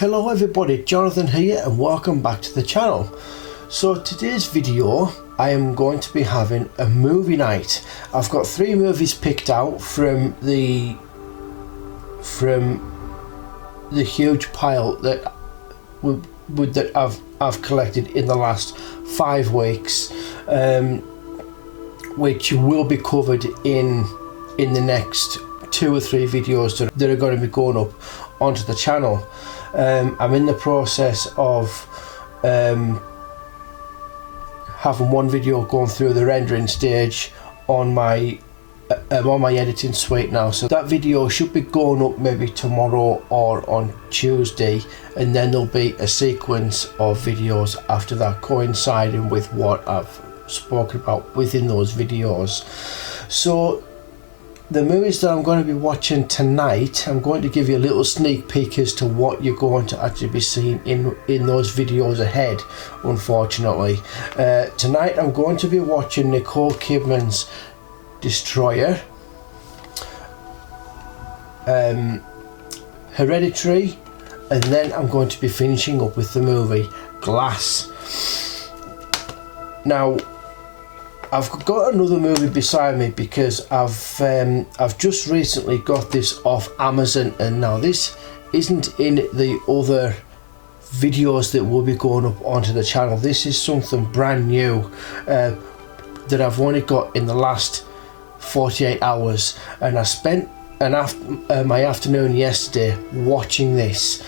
Hello everybody, Jonathan here and welcome back to the channel. So today's video I am going to be having a movie night. I've got 3 movies picked out from the huge pile that I've collected in the last 5 weeks, which will be covered in the next 2 or 3 videos that are going to be going up onto the channel. I'm in the process of having one video going through the rendering stage on my editing suite now, so that video should be going up maybe tomorrow or on Tuesday, and then there'll be a sequence of videos after that coinciding with what I've spoken about within those videos. So the movies that I'm going to be watching tonight, I'm going to give you a little sneak peek as to what you're going to actually be seeing in those videos ahead, unfortunately. Tonight I'm going to be watching Nicole Kidman's Destroyer, Hereditary, and then I'm going to be finishing up with the movie Glass. Now I've got another movie beside me because I've just recently got this off Amazon, and now this isn't in the other videos that will be going up onto the channel. This is something brand new that I've only got in the last 48 hours, and I spent my afternoon yesterday watching this.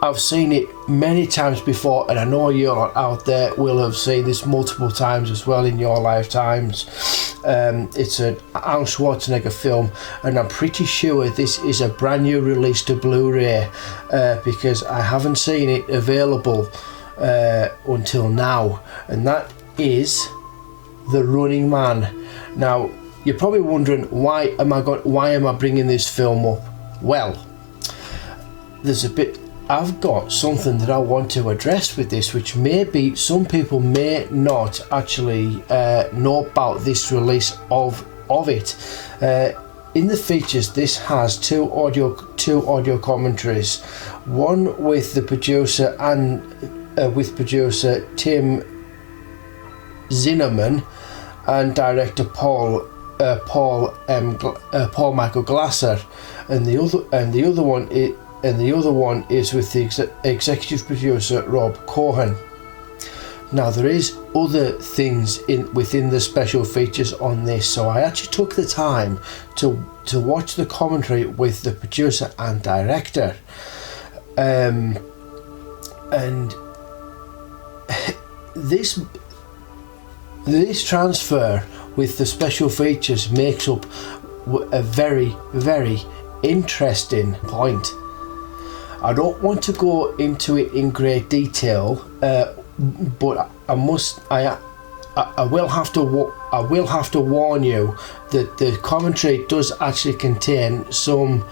I've seen it many times before, and I know you lot out there will have seen this multiple times as well in your lifetimes. It's an Arnold Schwarzenegger film, and I'm pretty sure this is a brand new release to Blu-ray, because I haven't seen it available until now, and that is The Running Man. Now you're probably wondering, why am I bringing this film up? Well, I've got something that I want to address with this, which maybe some people may not actually know about this release of it. In the features, this has two audio commentaries, one with the producer and with producer Tim Zinnerman and director Paul Michael Glasser, and the other one is with the executive producer Rob Cohen. Now there is other things within the special features on this, so I actually took the time to watch the commentary with the producer and director, and this transfer with the special features makes up a very, very interesting point. I don't want to go into it in great detail, but I will have to warn you that the commentary does actually contain some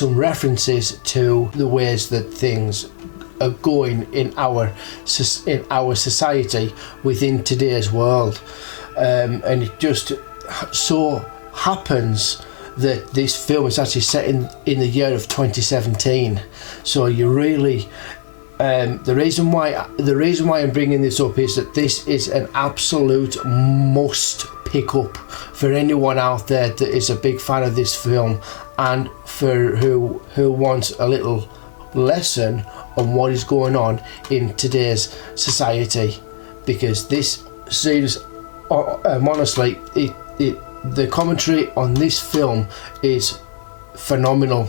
references to the ways that things are going in our society within today's world, and it just so happens that this film is actually set in the year of 2017. So you really, the reason why I'm bringing this up is that this is an absolute must pick up for anyone out there that is a big fan of this film, and for who wants a little lesson on what is going on in today's society, because this seems, honestly, the commentary on this film is phenomenal.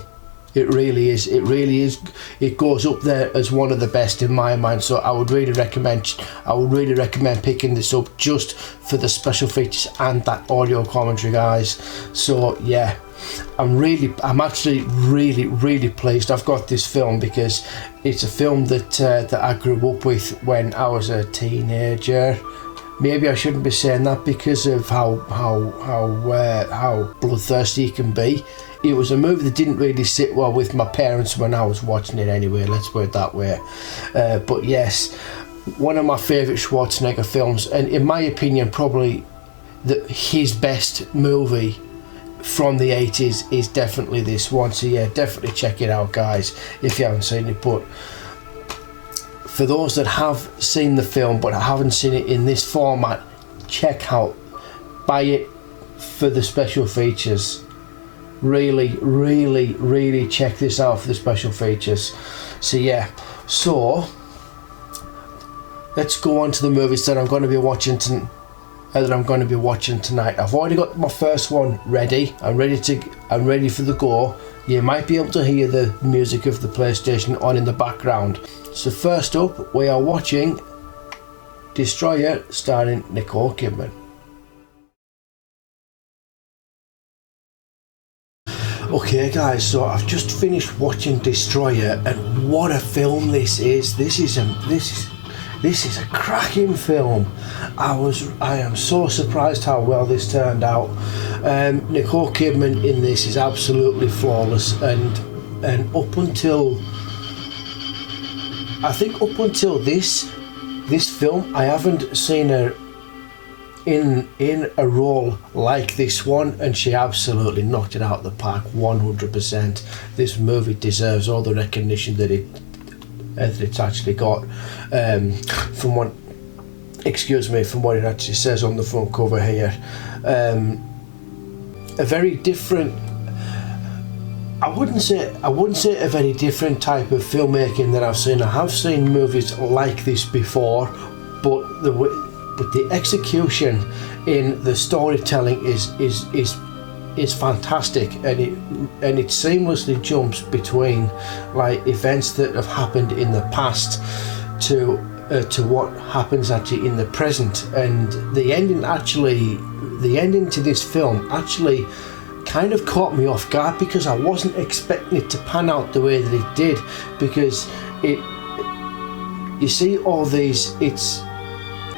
It really is. It goes up there as one of the best in my mind. So I would really recommend picking this up just for the special features and that audio commentary, guys. So yeah, I'm actually really pleased I've got this film, because it's a film that I grew up with when I was a teenager. Maybe I shouldn't be saying that because of how bloodthirsty it can be. It was a movie that didn't really sit well with my parents when I was watching it anyway, let's put it that way. But yes, one of my favourite Schwarzenegger films, and in my opinion probably his best movie from the 80s is definitely this one. So yeah, definitely check it out, guys, if you haven't seen it. But for those that have seen the film but haven't seen it in this format, buy it for the special features. Really, really, really check this out for the special features. So yeah, so let's go on to the movies that I'm going to be watching tonight. I've already got my first one ready. I'm ready for the go. You might be able to hear the music of the PlayStation on in the background. So first up, we are watching Destroyer, starring Nicole Kidman. Okay guys, so I've just finished watching Destroyer, and what a film this is. This is a cracking film. I am so surprised how well this turned out. Nicole Kidman in this is absolutely flawless, and up until this film, I haven't seen her in a role like this one, and she absolutely knocked it out of the park 100%. This movie deserves all the recognition that it's actually got, from what it actually says on the front cover here. A very different, I wouldn't say a very different type of filmmaking that I've seen. I have seen movies like this before, but the execution in the storytelling is fantastic, and it seamlessly jumps between like events that have happened in the past to what happens actually in the present. And the ending to this film actually kind of caught me off guard, because I wasn't expecting it to pan out the way that it did, because you see all these,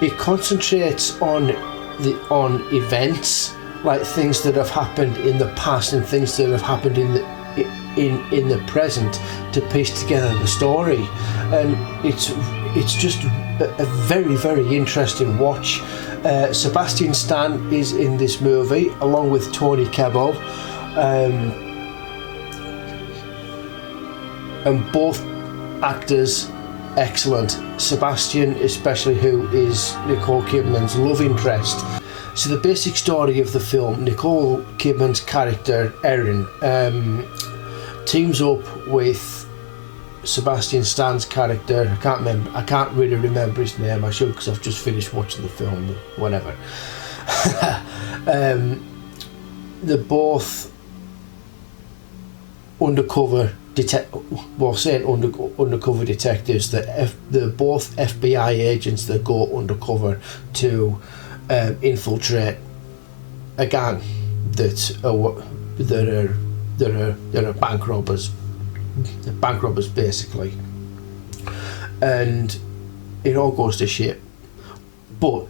it concentrates on events, like things that have happened in the past and things that have happened in the present, to piece together the story. And it's just a very, very interesting watch. Sebastian Stan is in this movie along with Tony Kebbell, and both actors excellent. Sebastian especially, who is Nicole Kidman's love interest. So the basic story of the film, Nicole Kidman's character Erin teams up with Sebastian Stan's character. I can't really remember his name. I should, because I've just finished watching the film, whatever. They're both undercover undercover detectives. They're both FBI agents that go undercover to infiltrate a gang that are bank robbers. Bank robbers, basically, and it all goes to shit. But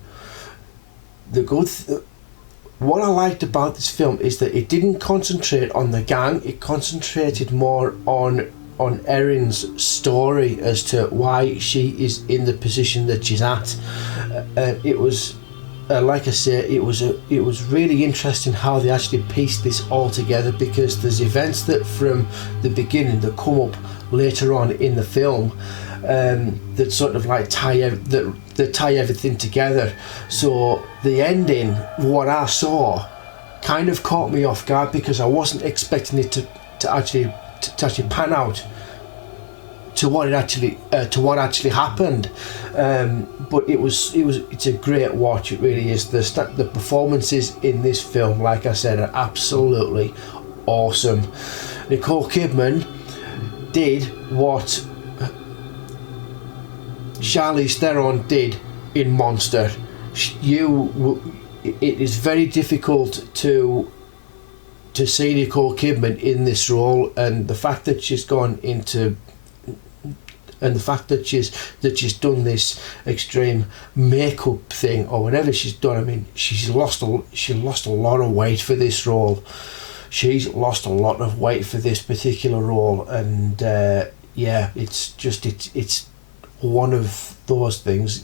what I liked about this film is that it didn't concentrate on the gang. It concentrated more on Erin's story as to why she is in the position that she's at. It was, like I say, it was really interesting how they actually pieced this all together, because there's events that from the beginning that come up later on in the film, that sort of like tie everything together. So the ending, what I saw, kind of caught me off guard, because I wasn't expecting it to actually pan out to what actually happened. But it's a great watch. It really is. The performances in this film, like I said, are absolutely awesome. Nicole Kidman did what Charlize Theron did in Monster. It is very difficult to see Nicole Kidman in this role, and the fact that she's gone into, and the fact that she's done this extreme makeup thing or whatever she's done. I mean, she lost a lot of weight for this role. She's lost a lot of weight for this particular role, and it's one of those things.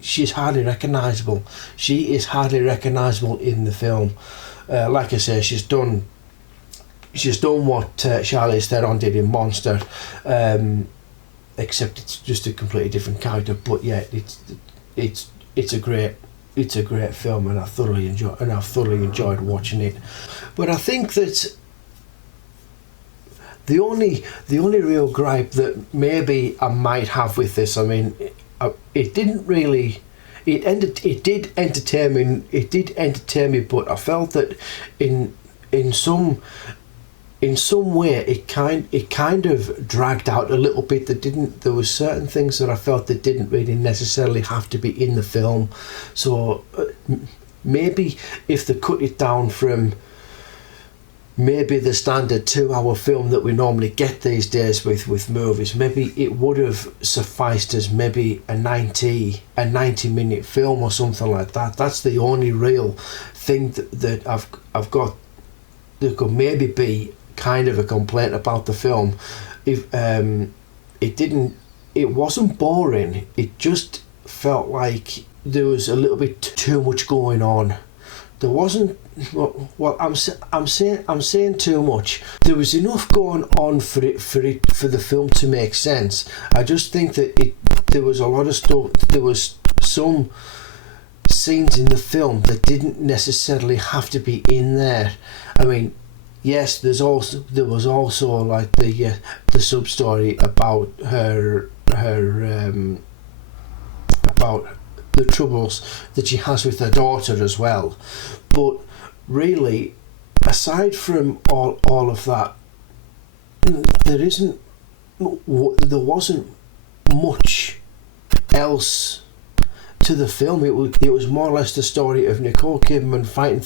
She's hardly recognisable. She is hardly recognisable in the film. Like I say, she's done what Charlize Theron did in Monster, except it's just a completely different character. But yeah, it's a great film, and I've thoroughly enjoyed watching it. But I think that the only real gripe that maybe I might have with this, I mean, it didn't really. It did entertain me, but I felt that in some way it kind of dragged out a little bit. There was certain things that I felt that didn't really necessarily have to be in the film. So maybe if they cut it down from maybe the standard 2-hour film that we normally get these days with movies, maybe it would have sufficed as maybe a 90-minute film or something like that. That's the only real thing that I've got that could maybe be kind of a complaint about the film. If it wasn't boring, it just felt like there was a little bit too much going on. There wasn't, well, I'm saying too much. There was enough going on for the film to make sense. I just think that there was a lot of stuff. There was some scenes in the film that didn't necessarily have to be in there. I mean, yes, there was also like the sub story about her about the troubles that she has with her daughter as well. But really, aside from all of that, there wasn't much else to the film. It was more or less the story of Nicole Kidman fighting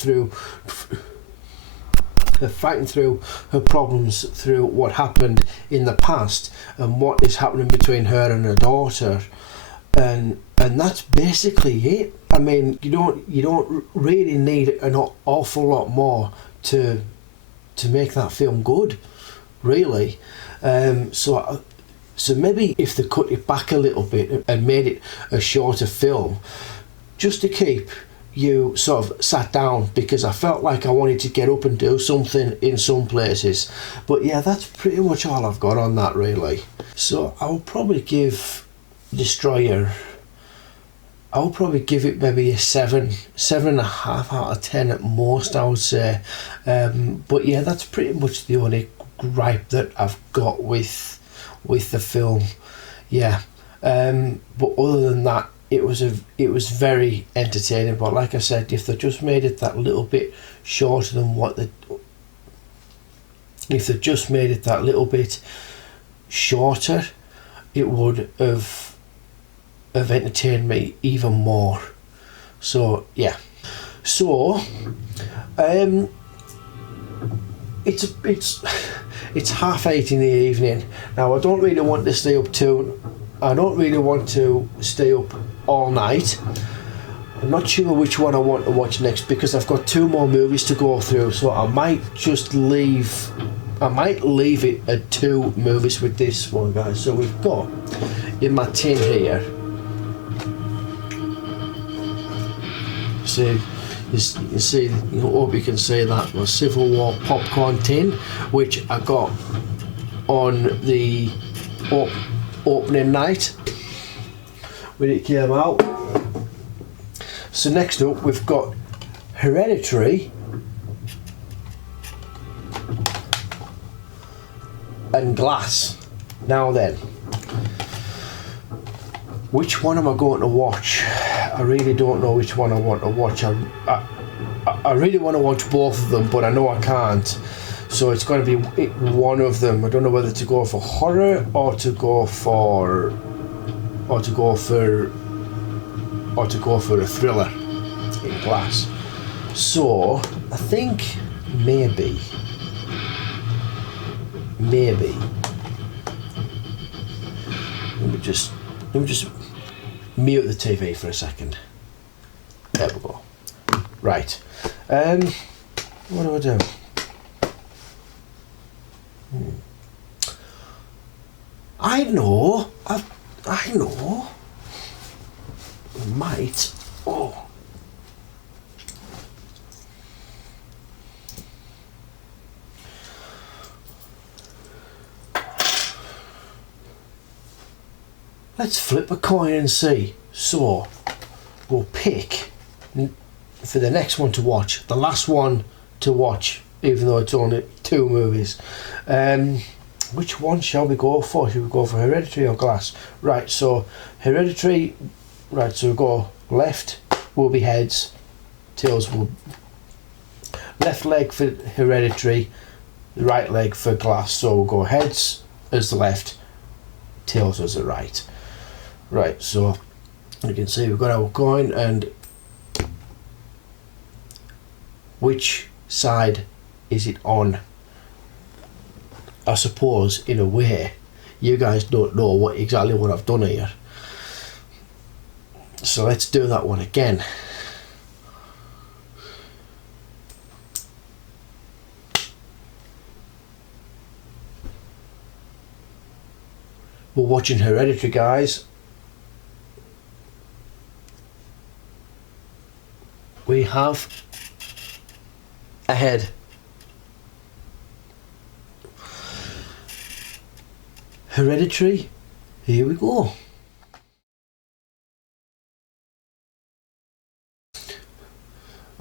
through her problems through what happened in the past and what is happening between her and her daughter, and that's basically it. I mean, you don't really need an awful lot more to make that film good, really. So maybe if they cut it back a little bit and made it a shorter film, just to keep you sort of sat down, because I felt like I wanted to get up and do something in some places. But yeah, that's pretty much all I've got on that, really. So I'll probably give Destroyer, I'll probably give it maybe a 7.5 out of 10 at most, I would say. But yeah, that's pretty much the only gripe that I've got with the film. Yeah. But other than that, it was very entertaining. But like I said, if they just made it that little bit shorter than if they just made it that little bit shorter, it would have entertained me even more. So yeah. So it's 8:30 in the evening. Now I don't really want to stay up all night. I'm not sure which one I want to watch next, because I've got 2 more movies to go through, so I might leave it at 2 movies with this one, guys. So we've got in my tin here, so you hope you can see that, my Civil War popcorn tin, which I got on the opening night when it came out. So next up we've got Hereditary and Glass. Now then, which one am I going to watch? I really don't know which one I want to watch. I really want to watch both of them, but I know I can't. So it's going to be one of them. I don't know whether to go for horror or to go for a thriller in Glass. So I think maybe let me just mute the TV for a second. There we go. Right. What do I do? I know. Might. Oh. let's flip a coin and see. So we'll pick for the next one to watch, the last one to watch, even though it's only 2 movies. Which one shall we go for? Should we go for Hereditary or Glass? Right, so Hereditary, right, so we'll go left will be heads, tails will... Left leg for Hereditary, the right leg for Glass, so we'll go heads as the left, tails as the right. Right, so you can see we've got our coin, and which side is it on? I suppose in a way you guys don't know exactly what I've done here, so let's do that one again. We're watching Hereditary, guys. We have a head. Hereditary, here we go.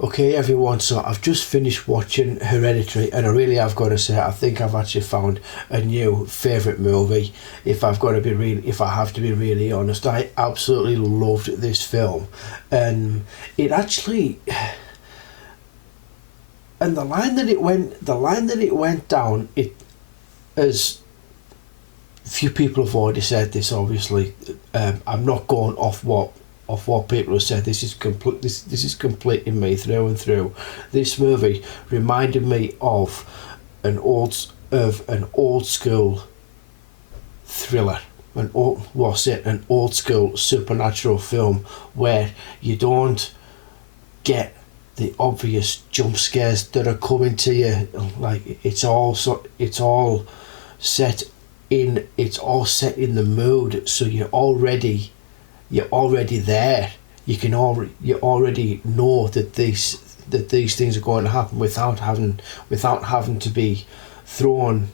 Okay everyone, so I've just finished watching Hereditary, and I really have got to say I think I've actually found a new favourite movie. If I have to be really honest, I absolutely loved this film, and it actually, and the line that it went down, it, as few people have already said this, obviously, I'm not going off what people have said. This is complete. This is completing me through and through. This movie reminded me of an old school thriller, an old school supernatural film where you don't get the obvious jump scares that are coming to you. Like it's all set in the mood, so you're already there. You already know that these things are going to happen without having to be thrown,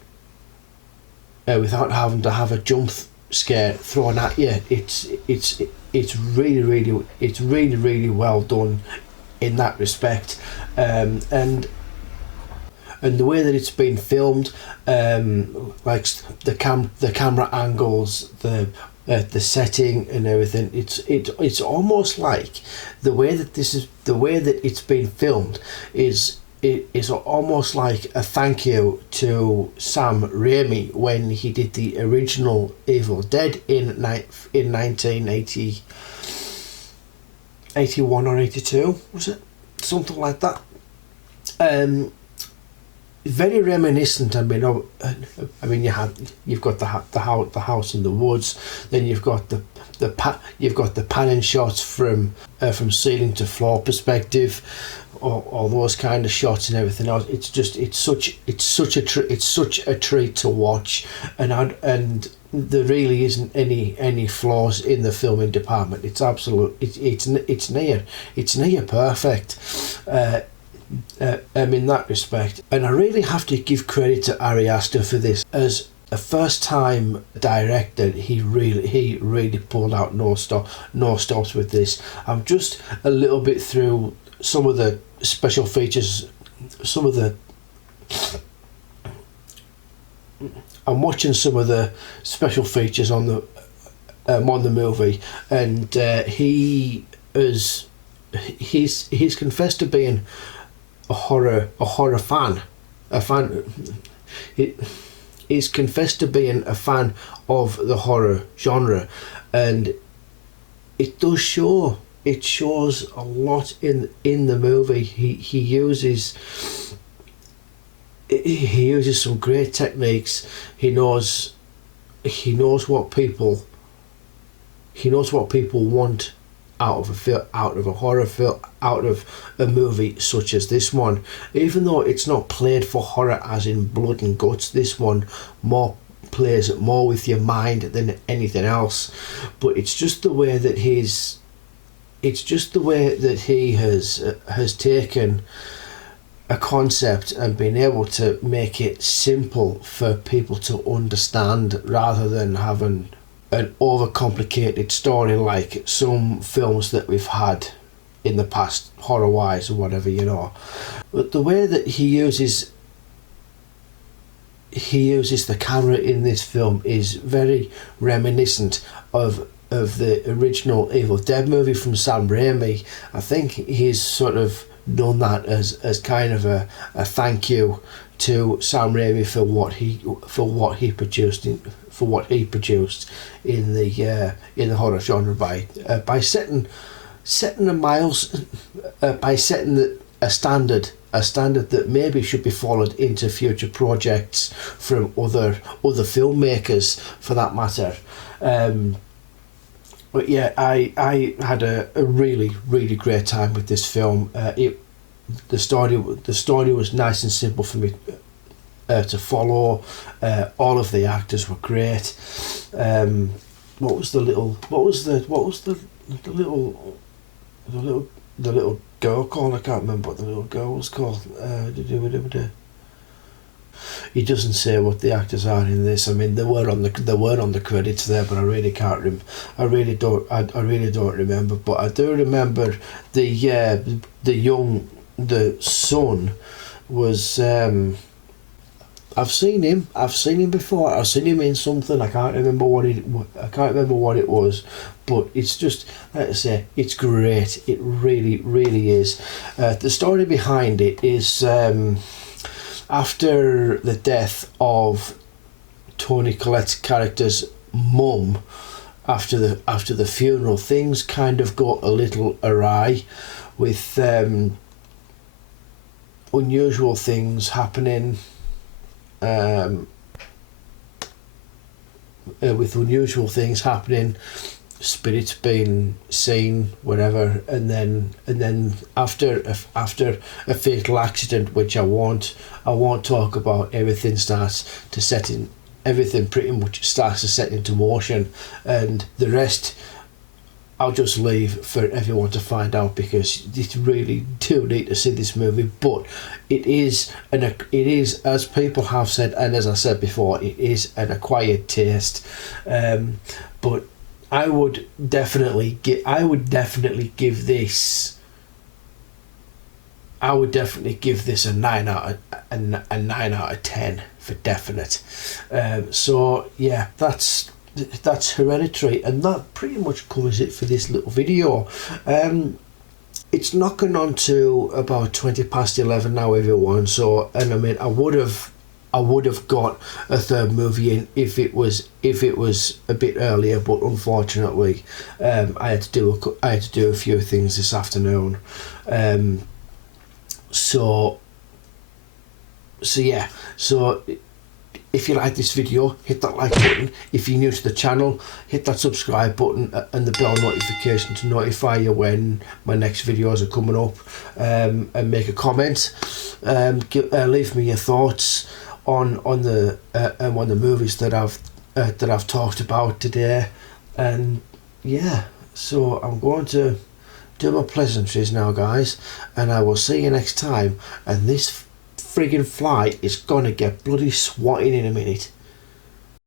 without having to have a jump scare thrown at you. It's really well done in that respect, and the way that it's been filmed, like the camera angles, the setting and everything, it's almost like the way that it's been filmed is almost like a thank you to Sam Raimi when he did the original Evil Dead in 1980, 81 or 82, was it? Something like that. Very reminiscent. I mean, you've got the house in the woods. Then you've got the panning shots from ceiling to floor perspective, all those kind of shots and everything else. It's such a treat to watch, and there really isn't any flaws in the filming department. It's absolute. It's near perfect. In that respect, and I really have to give credit to Ari Aster for this. As a first-time director, he really pulled out no stops with this. I'm just a little bit through some of the special features, I'm watching some of the special features on the movie, and he's confessed to being a horror fan. He's confessed to being a fan of the horror genre, and it does show. It shows a lot in the movie. He uses some great techniques. He knows what people want out of a horror film, out of a movie such as this one. Even though it's not played for horror as in blood and guts, this one plays more with your mind than anything else. But it's just the way that he has taken a concept and been able to make it simple for people to understand, rather than having an overcomplicated story like some films that we've had in the past, horror wise or whatever, you know. But the way that he uses the camera in this film is very reminiscent of the original Evil Dead movie from Sam Raimi. I think he's sort of done that as kind of a thank you to Sam Raimi for what he produced in the horror genre by setting a standard that maybe should be followed into future projects from other filmmakers for that matter. But yeah, I had a really great time with this film. The story was nice and simple for me to follow. All of the actors were great. What was the little girl called? I can't remember what the little girl was called. He doesn't say what the actors are in this. I mean, they were on the credits there, but I really can't I really don't remember. But I do remember the son was. I've seen him before. I've seen him in something. I can't remember what it was, but it's just, like I say, it's great. It really is. The story behind it is after the death of Toni Collette's character's mum, after the funeral, things kind of got a little awry, with unusual things happening. Spirits being seen, whatever, and then after a fatal accident, which I won't talk about, everything pretty much starts to set into motion, and the rest I'll just leave for everyone to find out, because you really do need to see this movie. But it is, as people have said, and as I said before, it is an acquired taste. But I would definitely give this a 9 out of 10 for definite. So yeah, that's Hereditary, and that pretty much covers it for this little video. It's knocking on to about 11 now, everyone. So, and I mean, I would have got a third movie in if it was a bit earlier, but unfortunately, I had to do a few things this afternoon. So yeah. So if you like this video, hit that like button. If you're new to the channel, hit that subscribe button and the bell notification to notify you when my next videos are coming up. And make a comment. Leave me your thoughts on the movies that I've talked about today. And yeah, so I'm going to do my pleasantries now, guys, and I will see you next time. And this friggin' fly is gonna get bloody swatting in a minute.